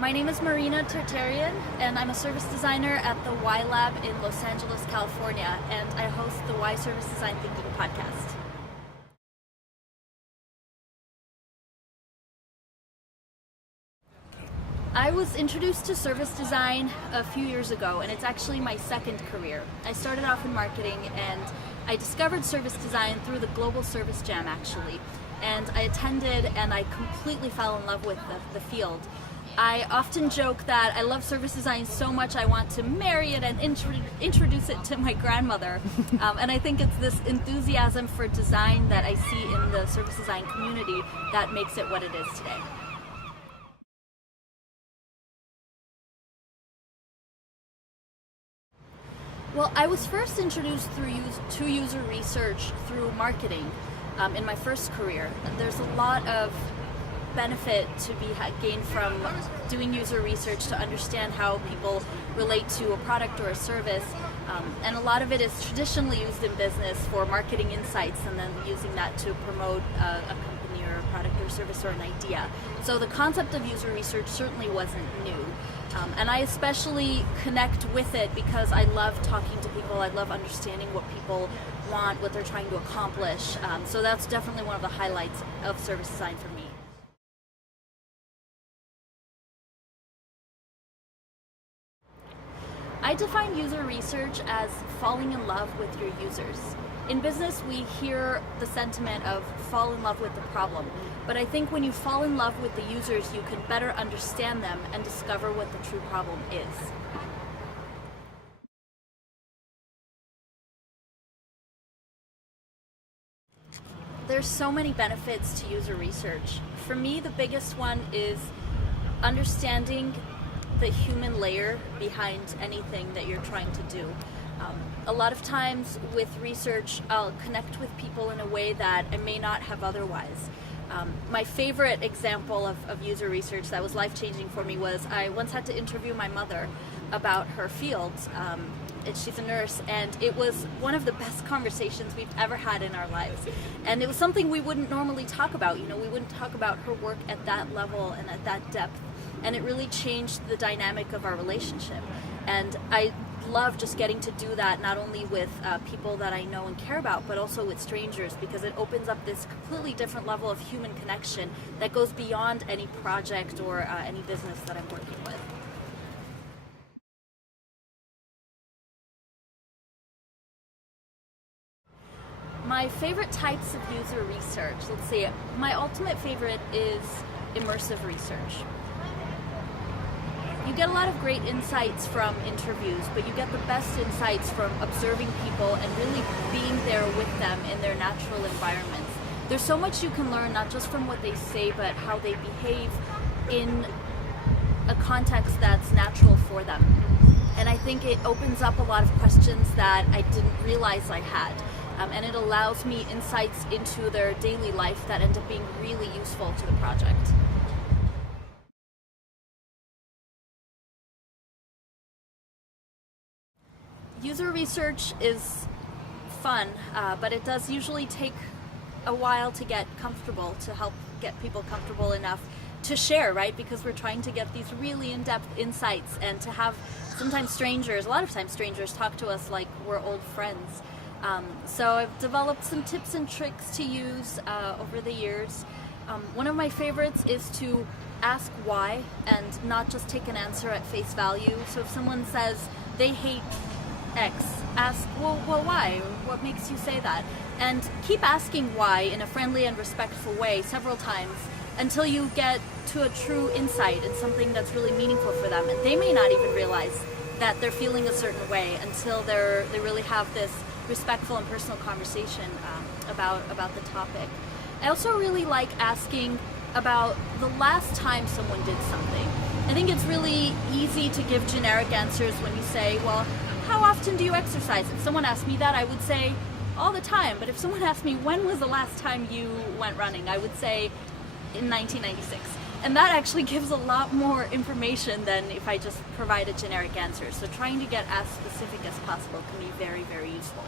My name is Marina Terteryan, and I'm a service designer at the Y Lab in Los Angeles, California, and I host the Y Service Design Thinking podcast. I was introduced to service design a few years ago, and it's actually my second career. I started off in marketing, and I discovered service design through the Global GovJam actually. And I attended, and I completely fell in love with the field. I often joke that I love service design so much I want to marry it and introduce it to my grandmother. And I think it's this enthusiasm for design that I see in the service design community that makes it what it is today. Well, I was first introduced to user research through marketing in my first career. There's a lot of benefit to be gained from doing user research to understand how people relate to a product or a service. And a lot of it is traditionally used in business for marketing insights and then using that to promote a company or a product or service or an idea. So the concept of user research certainly wasn't new. And I especially connect with it because I love talking to people. I love understanding what people want, what they're trying to accomplish. So that's definitely one of the highlights of service design for me. I define user research as falling in love with your users. In business, we hear the sentiment of fall in love with the problem, but I think when you fall in love with the users, you can better understand them and discover what the true problem is. There's so many benefits to user research. For me, the biggest one is understanding the human layer behind anything that you're trying to do. A lot of times with research, I'll connect with people in a way that I may not have otherwise. My favorite example of user research that was life-changing for me was I once had to interview my mother about her field. She's a nurse, and it was one of the best conversations we've ever had in our lives. And it was something we wouldn't normally talk about. You know, we wouldn't talk about her work at that level and at that depth. And it really changed the dynamic of our relationship. And I love just getting to do that not only with people that I know and care about, but also with strangers, because it opens up this completely different level of human connection that goes beyond any project or any business that I'm working with. My favorite types of user research, let's see, my ultimate favorite is immersive research. You get a lot of great insights from interviews, but you get the best insights from observing people and really being there with them in their natural environments. There's so much you can learn, not just from what they say, but how they behave in a context that's natural for them. And I think it opens up a lot of questions that I didn't realize I had. And it allows me insights into their daily life that end up being really useful to the project. User research is fun, but it does usually take a while to get comfortable, to help get people comfortable enough to share, right? Because we're trying to get these really in-depth insights and to have sometimes strangers, a lot of times strangers, talk to us like we're old friends. So I've developed some tips and tricks to use over the years. One of my favorites is to ask why and not just take an answer at face value. So if someone says they hate X, ask, well, why? What makes you say that? And keep asking why in a friendly and respectful way several times until you get to a true insight and something that's really meaningful for them. And they may not even realize that they're feeling a certain way until they really have this respectful and personal conversation about the topic. I also really like asking about the last time someone did something. I think it's really easy to give generic answers when you say, well, how often do you exercise? If someone asked me that, I would say all the time. But if someone asked me, when was the last time you went running? I would say in 1996. And that actually gives a lot more information than if I just provide a generic answer. So trying to get as specific as possible can be very, very useful.